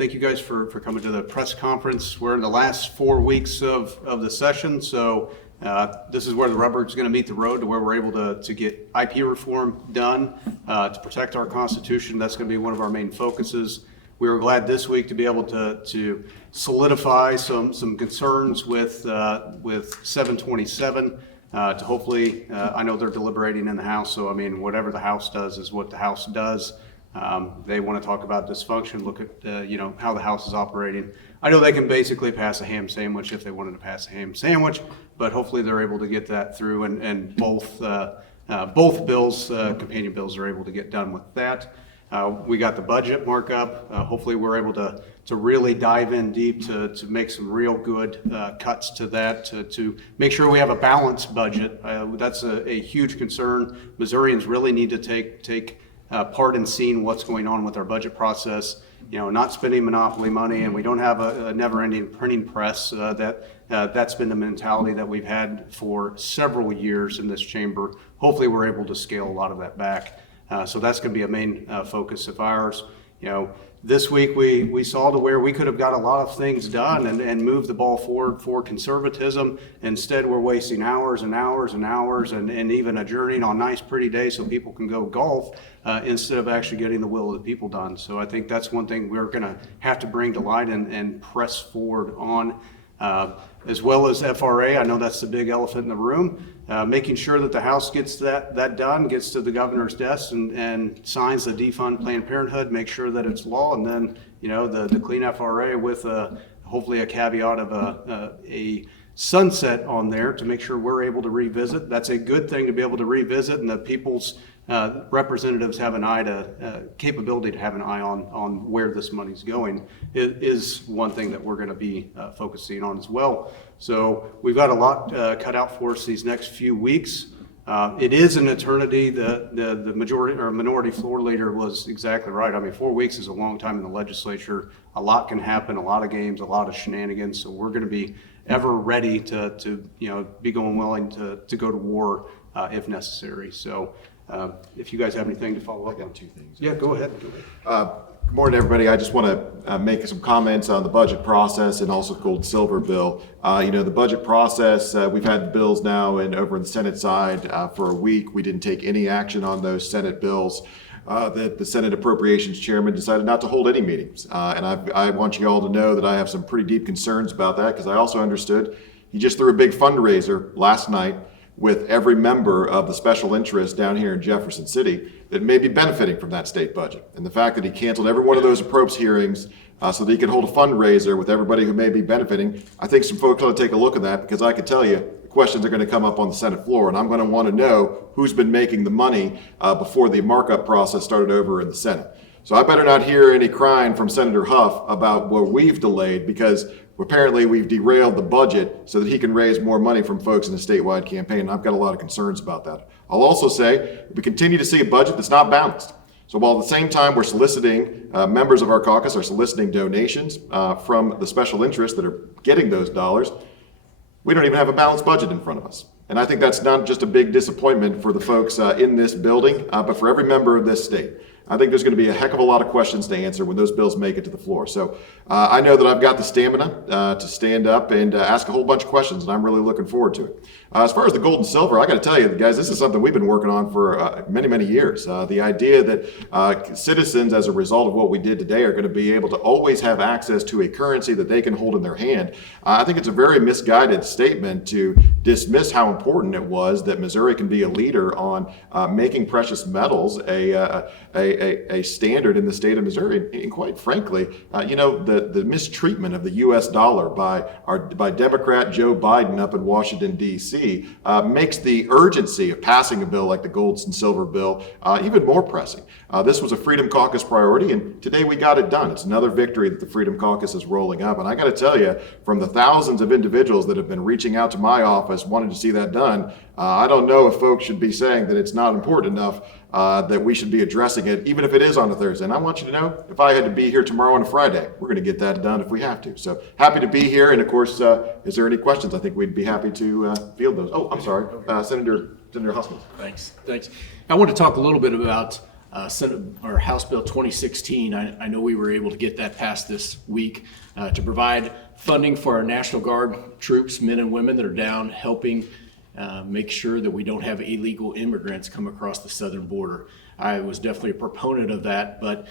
Thank you guys for coming to the press conference. We're in the last 4 weeks of the session, so this is where the rubber is going to meet the road to where we're able to get IP reform done to protect our Constitution. That's going to be one of our main focuses. We were glad this week to be able to solidify some concerns with 727 to hopefully, I know they're deliberating in the House, so I mean, whatever the House does is what the House does. They want to talk about dysfunction, look at how the House is operating. I know they can basically pass a ham sandwich if they wanted to pass a ham sandwich, but hopefully they're able to get that through, and both bills, companion bills, are able to get done with that. We got the budget markup. Hopefully we're able to really dive in deep to make some real good cuts to that, to make sure we have a balanced budget. That's a huge concern. Missourians really need to take part in seeing what's going on with our budget process. Not spending monopoly money, and we don't have a never-ending printing press. That's been the mentality that we've had for several years in this chamber. Hopefully we're able to scale a lot of that back. So that's going to be a main focus of ours. This week we saw to where we could have got a lot of things done and moved the ball forward for conservatism. Instead, we're wasting hours and hours and hours and even adjourning on nice, pretty days so people can go golf instead of actually getting the will of the people done. So I think that's one thing we're going to have to bring to light and press forward on. As well as FRA, I know that's the big elephant in the room, making sure that the House gets that done, gets to the governor's desk and signs the defund Planned Parenthood, make sure that it's law, and then the clean FRA with hopefully a caveat of a sunset on there to make sure we're able to revisit. That's a good thing to be able to revisit, and the people's representatives have an eye capability to have an eye on where this money's going. It is one thing that we're going to be focusing on as well. So we've got a lot cut out for us these next few weeks. It is an eternity. The majority or minority floor leader was exactly right. I mean, 4 weeks is a long time in the legislature. A lot can happen, a lot of games, a lot of shenanigans. So we're going to be ever ready to be willing to go to war if necessary. So if you guys have anything to follow up on. 2 things. Yeah, go ahead. Good morning, everybody. I just want to make some comments on the budget process and also gold and silver bill. The budget process, we've had the bills now over in the Senate side for a week. We didn't take any action on those Senate bills. The Senate Appropriations Chairman decided not to hold any meetings. And I want you all to know that I have some pretty deep concerns about that, because I also understood he just threw a big fundraiser last night with every member of the special interest down here in Jefferson City that may be benefiting from that state budget. And the fact that he canceled every one of those approps hearings so that he could hold a fundraiser with everybody who may be benefiting, I think some folks ought to take a look at that, because I can tell you the questions are going to come up on the Senate floor, and I'm going to want to know who's been making the money before the markup process started over in the Senate. So I better not hear any crying from Senator Huff about what we've delayed, because apparently we've derailed the budget so that he can raise more money from folks in the statewide campaign. And I've got a lot of concerns about that. I'll also say we continue to see a budget that's not balanced. So while at the same time we're soliciting, members of our caucus are soliciting donations from the special interests that are getting those dollars, we don't even have a balanced budget in front of us. And I think that's not just a big disappointment for the folks in this building, but for every member of this state. I think there's going to be a heck of a lot of questions to answer when those bills make it to the floor. So I know that I've got the stamina to stand up and ask a whole bunch of questions, and I'm really looking forward to it. As far as the gold and silver, I got to tell you, guys, this is something we've been working on for many, many years. The idea that citizens, as a result of what we did today, are going to be able to always have access to a currency that they can hold in their hand. I think it's a very misguided statement to dismiss how important it was that Missouri can be a leader on making precious metals a standard in the state of Missouri. And quite frankly, the mistreatment of the U.S. dollar by Democrat Joe Biden up in Washington, D.C. Makes the urgency of passing a bill like the gold and silver bill even more pressing. This was a Freedom Caucus priority, and today we got it done. It's another victory that the Freedom Caucus is rolling up. And I got to tell you, from the thousands of individuals that have been reaching out to my office wanting to see that done, I don't know if folks should be saying that it's not important enough that we should be addressing it, even if it is on a Thursday. And I want you to know, if I had to be here tomorrow on a Friday, we're going to get that done if we have to. So happy to be here. And of course, is there any questions? I think we'd be happy to field those. Oh, I'm sorry, Senator Hussman. Thanks. I want to talk a little bit about Senate or House Bill 2016. I know we were able to get that passed this week to provide funding for our National Guard troops, men and women that are down helping make sure that we don't have illegal immigrants come across the southern border. I was definitely a proponent of that, but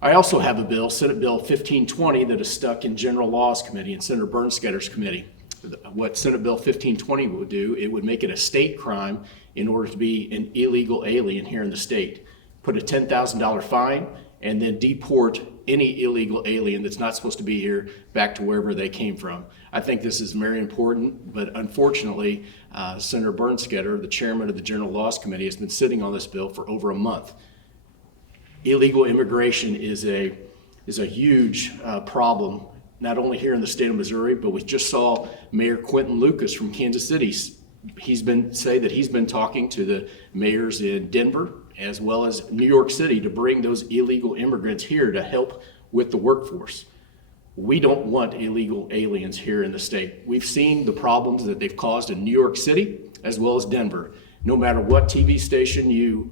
I also have a bill, Senate Bill 1520, that is stuck in General Laws Committee and Senator Bernsketter's committee. What Senate Bill 1520 would do, it would make it a state crime in order to be an illegal alien here in the state. Put a $10,000 fine and then deport any illegal alien that's not supposed to be here back to wherever they came from. I think this is very important, but unfortunately, Senator Bernskoetter, the chairman of the General Laws Committee, has been sitting on this bill for over a month. Illegal immigration is a huge problem, not only here in the state of Missouri, but we just saw Mayor Quentin Lucas from Kansas City. He's been talking to the mayors in Denver as well as New York City to bring those illegal immigrants here to help with the workforce. We don't want illegal aliens here in the state. We've seen the problems that they've caused in New York City as well as Denver. No matter what TV station you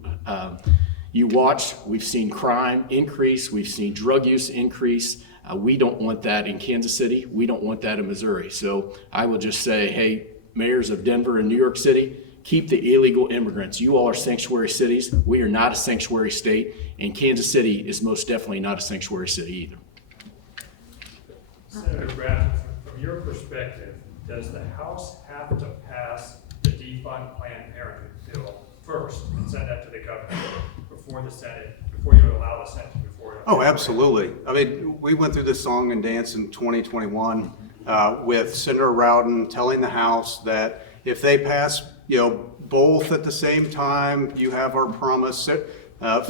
watch, we've seen crime increase, we've seen drug use increase. We don't want that in Kansas City. We don't want that in Missouri. So I will just say, hey, mayors of Denver and New York City, keep the illegal immigrants. You all are sanctuary cities. We are not a sanctuary state, and Kansas City is most definitely not a sanctuary city either. Senator Bradford, from your perspective, does the House have to pass the defund Planned Parenthood bill first and send that to the governor before you allow the Senate to move forward? Oh, absolutely. I mean, we went through this song and dance in 2021 with Senator Rowden telling the House that if they pass, both at the same time, you have our promise.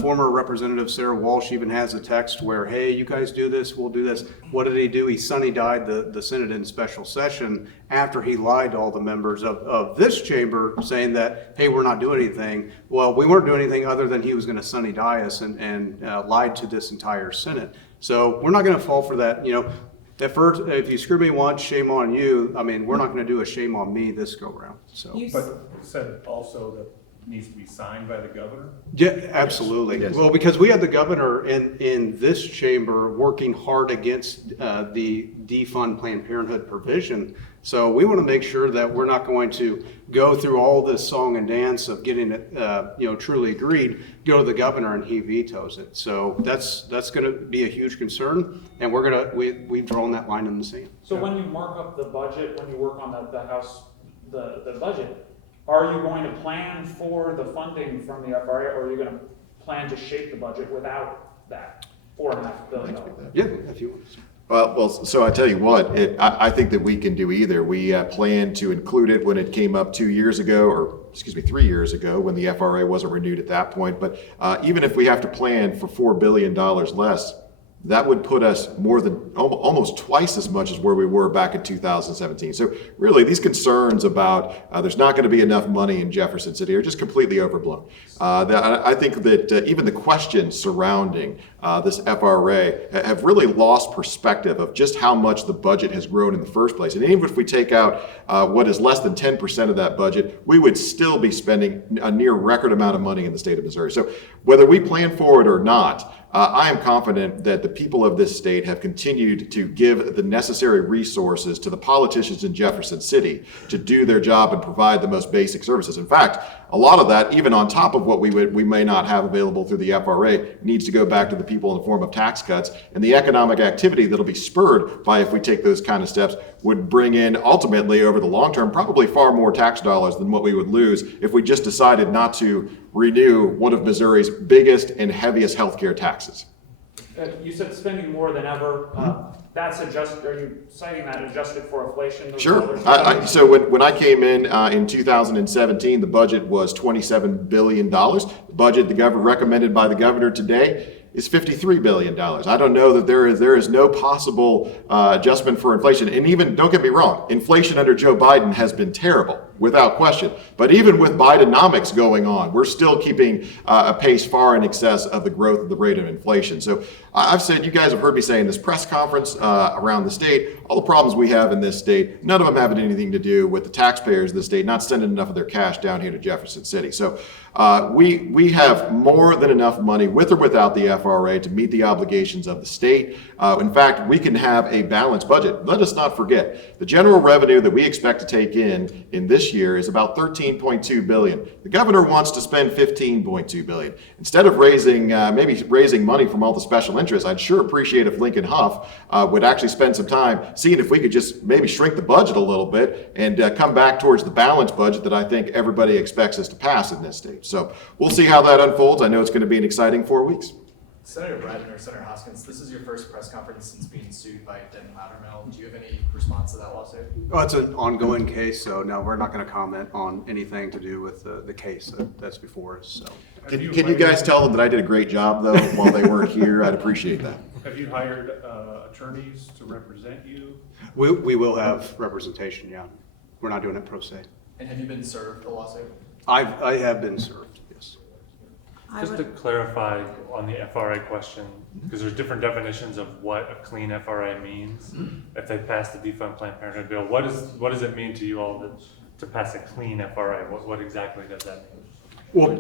Former Representative Sarah Walsh even has a text where, hey, you guys do this, we'll do this. What did he do? He sunny-died the Senate in special session after he lied to all the members of this chamber saying that, hey, we're not doing anything. Well, we weren't doing anything other than he was going to sunny-die us and lied to this entire Senate. So we're not going to fall for that. At first, if you screw me once, shame on you. I mean, we're not going to do a shame on me this go round. So, But you said also that needs to be signed by the governor? yeah, absolutely. Yes. Well, because we had the governor in this chamber working hard against the defund Planned Parenthood provision. So we want to make sure that we're not going to go through all this song and dance of getting it, truly agreed, go to the governor and he vetoes it. So that's going to be a huge concern, and we've drawn that line in the sand. So when you mark up the budget, when you work on the House, the budget, are you going to plan for the funding from the FRA, or are you going to plan to shape the budget without that $4.5 billion? Yeah, if you want to. Well, so I tell you what, I think that we can do either. We planned to include it when it came up 2 years ago, or 3 years ago, when the FRA wasn't renewed at that point. But even if we have to plan for $4 billion less, that would put us more than almost twice as much as where we were back in 2017. So really, these concerns about there's not going to be enough money in Jefferson City are just completely overblown. I think that even the questions surrounding this FRA have really lost perspective of just how much the budget has grown in the first place. And even if we take out what is less than 10% of that budget, we would still be spending a near record amount of money in the state of Missouri. So whether we plan for it or not, I am confident that the people of this state have continued to give the necessary resources to the politicians in Jefferson City to do their job and provide the most basic services. In fact, a lot of that, even on top of what we may not have available through the FRA, needs to go back to the people in the form of tax cuts. And the economic activity that'll be spurred by if we take those kind of steps would bring in, ultimately, over the long term, probably far more tax dollars than what we would lose if we just decided not to renew one of Missouri's biggest and heaviest healthcare taxes. You said spending more than ever. That's adjusted. Are you citing that adjusted for inflation? Those Sure. dollars? So when I came in 2017, the budget was $27 billion. The budget recommended by the governor today is $53 billion. I don't know that there is no possible adjustment for inflation. And even, don't get me wrong, inflation under Joe Biden has been terrible. without question. But even with Bidenomics going on, we're still keeping a pace far in excess of the growth of the rate of inflation. So I've said, you guys have heard me say in this press conference around the state, all the problems we have in this state, none of them having anything to do with the taxpayers of the state not sending enough of their cash down here to Jefferson City. So we have more than enough money, with or without the FRA, to meet the obligations of the state. In fact, we can have a balanced budget. Let us not forget, the general revenue that we expect to take in this year is about $13.2 billion. The governor wants to spend $15.2 billion. Instead of maybe raising money from all the special interests, I'd sure appreciate if Lincoln Huff would actually spend some time seeing if we could just maybe shrink the budget a little bit and come back towards the balanced budget that I think everybody expects us to pass in this state. So we'll see how that unfolds. I know it's going to be an exciting 4 weeks. Senator Bratton or Senator Hoskins, this is your first press conference since being sued by Denton Loudermill. Do you have any response to that lawsuit? Well, it's an ongoing case, so no, we're not going to comment on anything to do with the case that's before us. So. Can you guys tell them that I did a great job, though, while they weren't here? I'd appreciate that. Have you hired attorneys to represent you? We will have representation, yeah. We're not doing it pro se. And have you been served a lawsuit? I have been served, yes. Just to clarify on the FRA question, because there's different definitions of what a clean FRA means. If they pass the defund Planned Parenthood bill, what does it mean to you all to pass a clean FRA? What exactly does that mean? Well,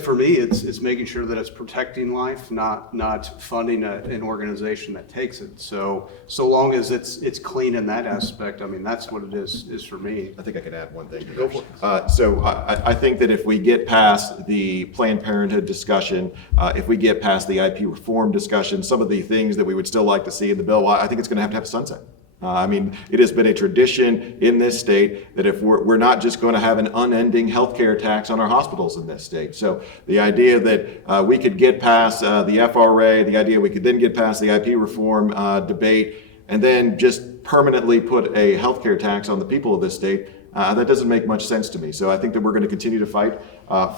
for me, it's making sure that it's protecting life, not funding an organization that takes it. So long as it's clean in that aspect, I mean, that's what it is for me. I think I could add one thing. Go for it. So I think that if we get past the Planned Parenthood discussion, if we get past the IP reform discussion, some of the things that we would still like to see in the bill, I think it's going to have a sunset. I mean, it has been a tradition in this state that if we're not just going to have an unending healthcare tax on our hospitals in this state. So the idea that we could get past the FRA, the idea we could then get past the IP reform debate, and then just permanently put a healthcare tax on the people of this state, that doesn't make much sense to me. So I think that we're going to continue to fight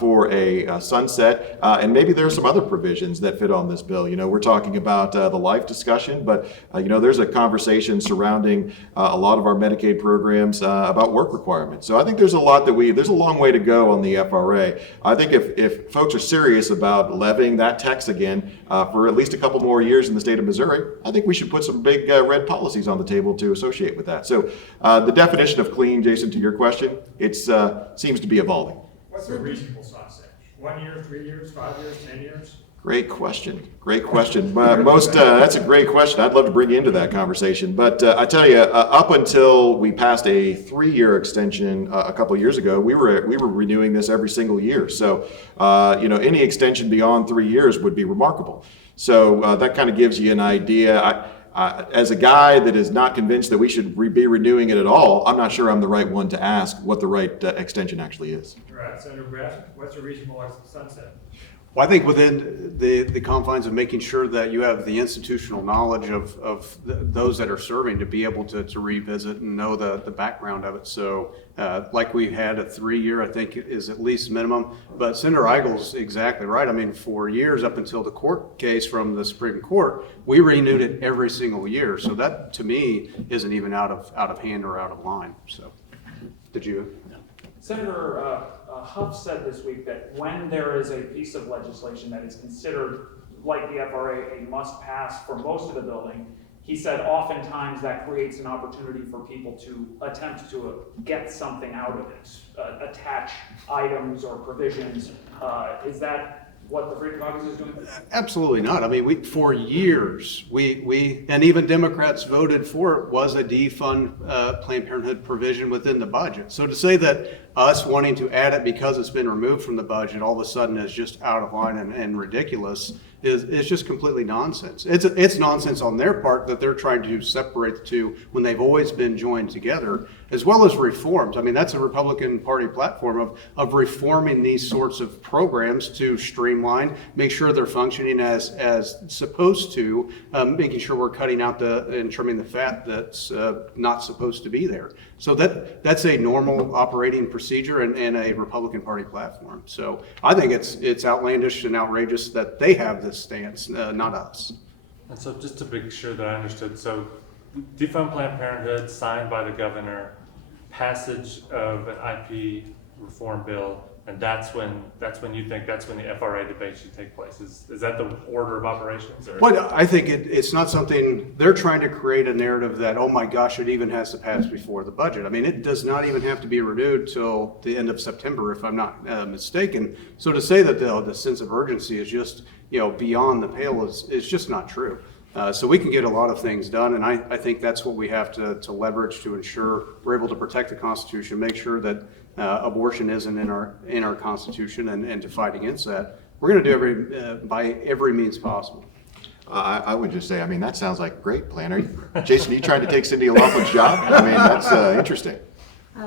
for a sunset, and maybe there are some other provisions that fit on this bill. You know, we're talking about the life discussion, but you know, there's a conversation surrounding a lot of our Medicaid programs about work requirements. So I think there's a long way to go on the FRA. I think if folks are serious about levying that tax again for at least a couple more years in the state of Missouri, I think we should put some big red policies on the table to associate with that. So the definition of clean, Jason, to your question, it seems to be evolving. What's a reasonable sunset? 1 year, 3 years, 5 years, 10 years? Great question. That's a great question. I'd love to bring you into that conversation. But I tell you, up until we passed a 3-year extension a couple of years ago, we were renewing this every single year. So, you know, any extension beyond 3 years would be remarkable. So that kind of gives you an idea. As a guy that is not convinced that we should be renewing it at all, I'm not sure I'm the right one to ask what the right extension actually is. All right, Senator Brett, what's a reasonable sunset? Well, I think within the confines of making sure that you have the institutional knowledge of those that are serving to be able to revisit and know the background of it. So like we had a 3-year, I think is at least minimum. But Senator Eigel's exactly right. I mean, for years up until the court case from the Supreme Court, we renewed it every single year. So that to me isn't even out of hand or out of line. So did you? Senator Huff said this week that when there is a piece of legislation that is considered, like the FRA, a must-pass for most of the building, he said oftentimes that creates an opportunity for people to attempt to get something out of it, attach items or provisions. Is that what the Freedom Caucus is doing? Absolutely not. I mean, for years, we and even Democrats voted for it, was a defund Planned Parenthood provision within the budget. So to say that us wanting to add it because it's been removed from the budget all of a sudden is just out of line and ridiculous is just completely nonsense. It's nonsense on their part that they're trying to separate the two when they've always been joined together, as well as reforms. I mean, that's a Republican Party platform of reforming these sorts of programs to streamline, make sure they're functioning as supposed to, making sure we're cutting out and trimming the fat that's not supposed to be there. So that's a normal operating procedure and a Republican Party platform. So I think it's outlandish and outrageous that they have this stance, not us. And so just to make sure that I understood, so defund Planned Parenthood signed by the governor, passage of an IP reform bill, and that's when the FRA debate should take place. Is that the order of operations? Or? Well, I think it's not something, they're trying to create a narrative that, oh my gosh, it even has to pass before the budget. I mean, it does not even have to be renewed till the end of September, if I'm not mistaken. So to say that the sense of urgency is just, beyond the pale is just not true. So we can get a lot of things done, and I think that's what we have to leverage to ensure we're able to protect the Constitution, make sure that abortion isn't in our Constitution, and to fight against that. We're going to do by every means possible. I would just say, I mean, that sounds like a great plan. Jason, are you trying to take Cindy O'Loughlin's job? I mean, that's interesting.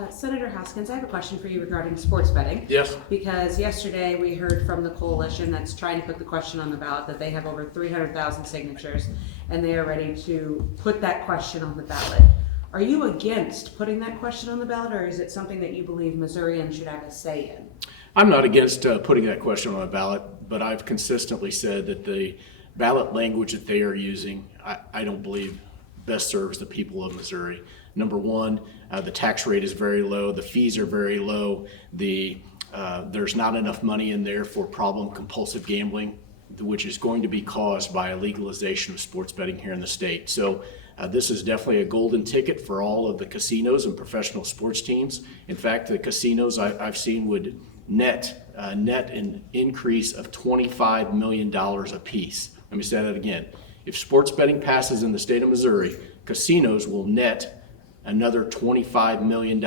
Senator Hoskins, I have a question for you regarding sports betting. Yes. Because yesterday we heard from the coalition that's trying to put the question on the ballot that they have over 300,000 signatures and they are ready to put that question on the ballot. Are you against putting that question on the ballot, or is it something that you believe Missourians should have a say in? I'm not against putting that question on the ballot, but I've consistently said that the ballot language that they are using, I don't believe best serves the people of Missouri. Number one, the tax rate is very low, the fees are very low, there's not enough money in there for problem compulsive gambling, which is going to be caused by a legalization of sports betting here in the state. So this is definitely a golden ticket for all of the casinos and professional sports teams. In fact, the casinos I've seen would net an increase of $25 million apiece. Let me say that again. If sports betting passes in the state of Missouri, casinos will net another $25 million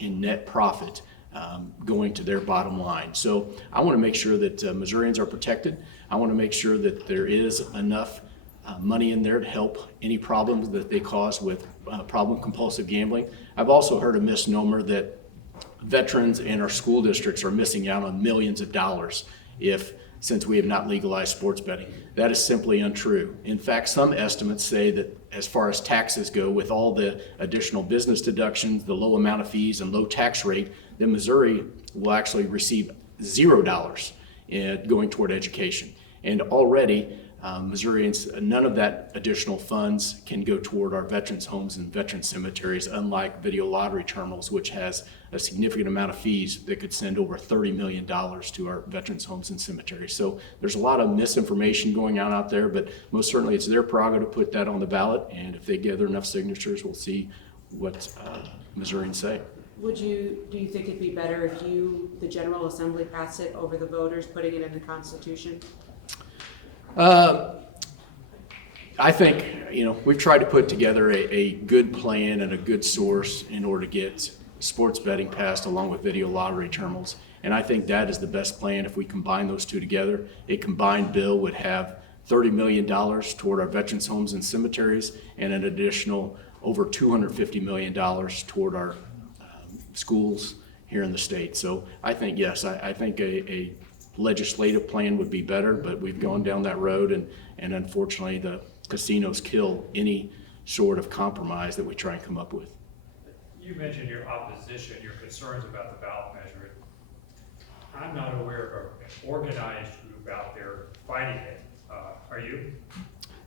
in net profit going to their bottom line. So I want to make sure that Missourians are protected. I want to make sure that there is enough money in there to help any problems that they cause with problem compulsive gambling. I've also heard a misnomer that veterans and our school districts are missing out on millions of dollars since we have not legalized sports betting. That is simply untrue. In fact, some estimates say that as far as taxes go, with all the additional business deductions, the low amount of fees and low tax rate, then Missouri will actually receive $0 going toward education. And already, Missourians, none of that additional funds can go toward our veterans' homes and veterans' cemeteries, unlike video lottery terminals, which has a significant amount of fees that could send over $30 million to our veterans' homes and cemeteries. So there's a lot of misinformation going on out there, but most certainly it's their prerogative to put that on the ballot, and if they gather enough signatures, we'll see what Missourians say. Do you think it'd be better if the General Assembly passed it over the voters, putting it in the Constitution? I think, we've tried to put together a good plan and a good source in order to get sports betting passed along with video lottery terminals. And I think that is the best plan if we combine those two together. A combined bill would have $30 million toward our veterans' homes and cemeteries and an additional over $250 million toward our schools here in the state. So I think, yes, I think a legislative plan would be better, but we've gone down that road, and unfortunately the casinos kill any sort of compromise that we try and come up with. You mentioned your opposition, your concerns about the ballot measure. I'm not aware of an organized group out there fighting it. Are you?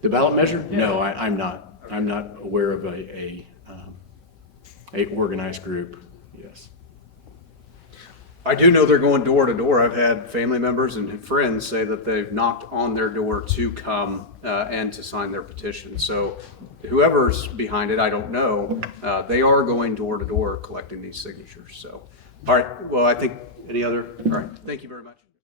The ballot measure? Yeah. No, I'm not. Okay. I'm not aware of a organized group. Yes. I do know they're going door to door. I've had family members and friends say that they've knocked on their door to come and to sign their petition. So whoever's behind it, I don't know. They are going door to door collecting these signatures. So, all right. Well, I think all right. Thank you very much.